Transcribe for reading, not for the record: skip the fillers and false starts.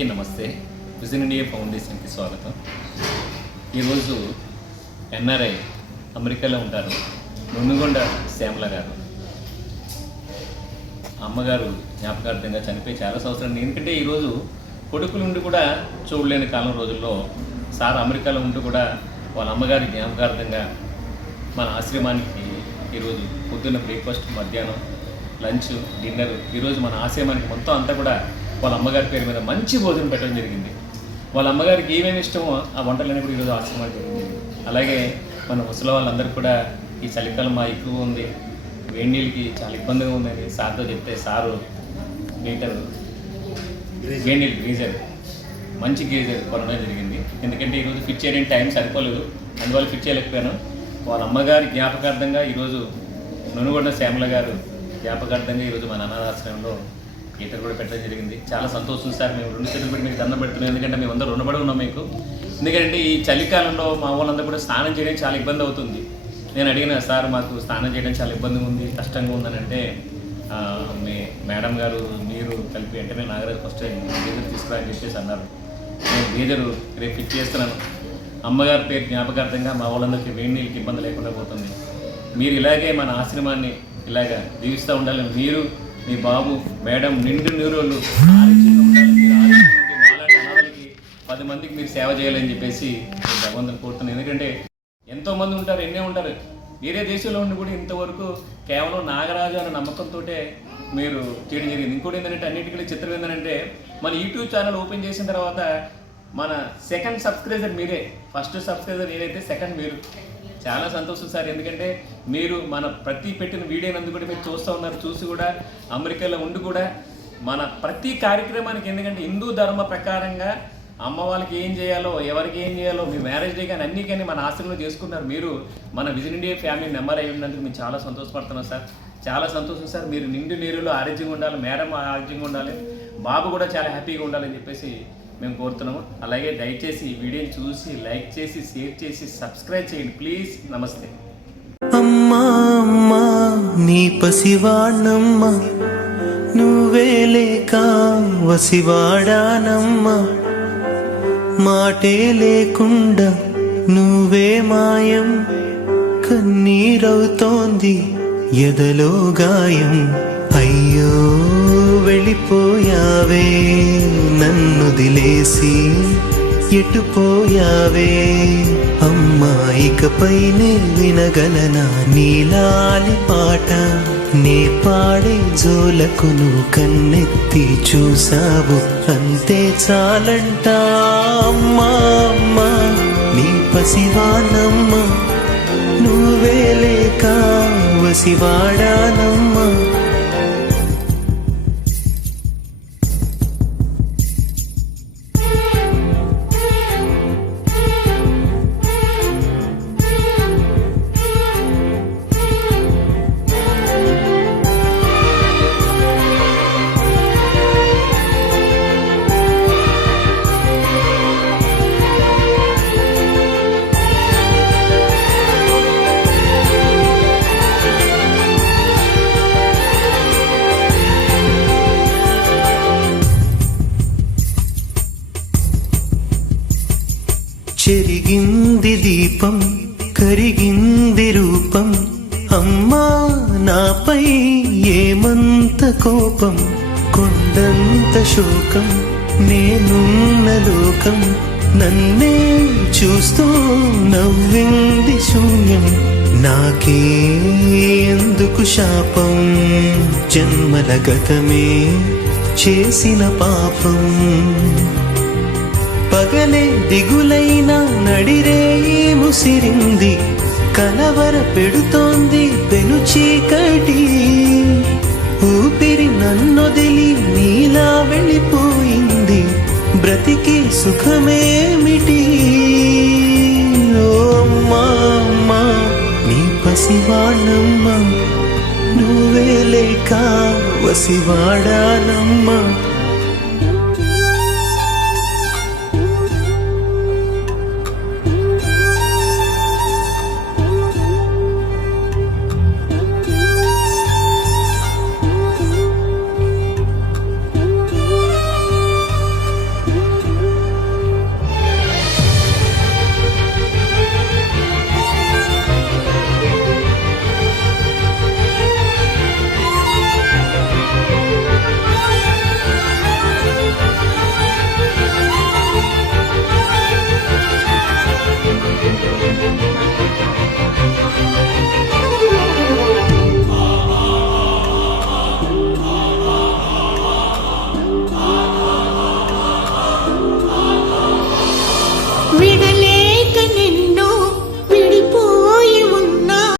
అందరికీ నమస్తే. Vision India ఫౌండేషన్కి స్వాగతం. ఈరోజు ఎన్ఆర్ఐ అమెరికాలో ఉంటారు నున్నుగొండ శ్యామల గారు. అమ్మగారు జ్ఞాపకార్థంగా చనిపోయి చాలా సంవత్సరాలు. ఎందుకంటే ఈరోజు కొడుకులు ఉండి కూడా చూడలేని కాలం రోజుల్లో సార్ అమెరికాలో ఉంటూ కూడా వాళ్ళ అమ్మగారి జ్ఞాపకార్థంగా మన ఆశ్రమానికి ఈరోజు పొద్దున్న బ్రేక్ఫాస్ట్, మధ్యాహ్నం లంచ్, డిన్నర్, ఈరోజు మన ఆశ్రమానికి మొత్తం అంతా కూడా వాళ్ళ అమ్మగారి పేరు మీద మంచి భోజనం పెట్టడం జరిగింది. వాళ్ళ అమ్మగారికి ఏమేమి ఇష్టమో ఆ వంటలన్నీ కూడా ఈరోజు ఆశ్రమానికి జరిగింది. అలాగే మన ముసలి వాళ్ళందరికీ కూడా ఈ చలికాలం ఎక్కువ ఉంది, వేడి నీళ్ళకి చాలా ఇబ్బందిగా ఉందని సార్తో చెప్తే సారు గీజర్ మంచి గీజర్ కొనడం జరిగింది. ఎందుకంటే ఈరోజు ఫిట్ చేయడానికి టైం సరిపోలేదు, అందువల్ల ఫిట్ చేయలేకపోయాను. వాళ్ళ అమ్మగారి జ్ఞాపకార్థంగా ఈరోజు నునుగొండ శ్యామల గారు జ్ఞాపకార్థంగా ఈరోజు మన అనాథాశ్రమంలో గీతలు కూడా పెట్టడం జరిగింది. చాలా సంతోషం సార్. మేము 2 చేతులు పెట్టి మీకు దండం పెడుతున్నాం, ఎందుకంటే మేము అందరూ రుణపడి ఉన్నాం మీకు. ఎందుకంటే ఈ చలికాలంలో మా వాళ్ళందరూ కూడా స్నానం చేయడం చాలా ఇబ్బంది అవుతుంది. నేను అడిగిన సార్ మాకు స్నానం చేయడం చాలా ఇబ్బందిగా ఉంది, కష్టంగా ఉందని అంటే మీ మేడం గారు మీరు కలిపి వెంటనే నాగరాజు ఫస్ట్ గీజర్ తీసుకురా అని చెప్పేసి అన్నారు. నేను గీజరు రేపు ఫిట్ చేస్తున్నాను. అమ్మగారి పేరు జ్ఞాపకార్థంగా మా వాళ్ళందరికీ వేడి నీళ్ళకి ఇబ్బంది లేకుండా పోతుంది. మీరు ఇలాగే మన ఆశ్రమాన్ని ఇలాగ జీవిస్తూ ఉండాలని మీరు, మీ బాబు, మేడం నిండు నూరోళ్ళు మాలాంటి అనాథలకి 10 మందికి మీరు సేవ చేయాలని చెప్పేసి భగవంతుని కోరుతున్నాను. ఎందుకంటే ఎంతోమంది ఉంటారు, ఎన్నే ఉంటారు, వేరే దేశంలో ఉండి కూడా ఇంతవరకు కేవలం నాగరాజు అనే నమ్మకంతో మీరు చేయడం జరిగింది. ఇంకోటి ఏంటంటే అన్నిటికీ చిత్రం ఏంటంటే మన యూట్యూబ్ ఛానల్ ఓపెన్ చేసిన తర్వాత మన సెకండ్ సబ్స్క్రైబర్ మీరే, ఫస్ట్ సబ్స్క్రైబర్ నేనైతే, సెకండ్ మీరు. చాలా సంతోషం సార్. ఎందుకంటే మీరు మన ప్రతి పెట్టిన వీడియోనందుకు కూడా మీరు చూస్తూ ఉన్నారు. చూసి కూడా అమెరికాలో ఉండి కూడా మన ప్రతి కార్యక్రమానికి, ఎందుకంటే హిందూ ధర్మ ప్రకారంగా అమ్మ వాళ్ళకి ఏం చేయాలో, ఎవరికి ఏం చేయాలో, మీ మ్యారేజ్ డే కానీ అన్నీ కానీ మన ఆశ్రమంలో చేసుకున్నారు. మీరు మన విజన్ ఇండియా ఫ్యామిలీ మెంబర్ అయి ఉన్నందుకు మేము చాలా సంతోషపడుతున్నాం సార్. చాలా సంతోషం సార్. మీరు నిండు నీరులో ఆరోగ్యంగా ఉండాలి, మేడం ఆరోగ్యంగా ఉండాలి, బాబు కూడా చాలా హ్యాపీగా ఉండాలని చెప్పేసి మేము కోరుతున్నాము. అలాగే దయచేసి ఈ వీడియోని చూసి లైక్ చేసి, షేర్ చేసి, సబ్స్క్రైబ్ చేయండి ప్లీజ్. నమస్తే. అమ్మా అమ్మా నీ పసివాణమ్మ, నువ్వే లేక వసివాడానమ్మా, మాటే లేకుండా నువ్వే మాయం, కన్నీరవుతోంది ఎదలో గాయం. అయ్యో వెళ్ళిపోయావే నన్ను దిలేసి, ఎటుపోయావే అమ్మా, ఇకపైనే వినగలనా నీలాలి పాట, నే పాడే జోలకు నువ్వు కన్నెత్తి చూసావు, అంతే చాలంట. అమ్మా అమ్మా నీ పసివానమ్మ, నువ్వే లేక వసివాడానమ్మా. చెరిగింది దీపం, కరిగింది రూపం, అమ్మా నాపై ఏమంత కోపం, కొండంత శోకం, నేనున్న లోకం, నన్నే చూస్తూ నవ్వింది శూన్యం, నాకే ఎందుకు శాపం, జన్మల గతమే చేసిన పాపం, పగలే దిగులైన నడిరేయి ముసిరింది, కలవర పెడుతోంది పెను చీకటి, ఊపిరి నన్నొదిలి నీలా వెళ్ళిపోయింది, బ్రతికి సుఖమేమిటి. ఓ అమ్మా అమ్మా నీ పసివాణమ్మ, నువ్వే లేక వసివాడానమ్మా.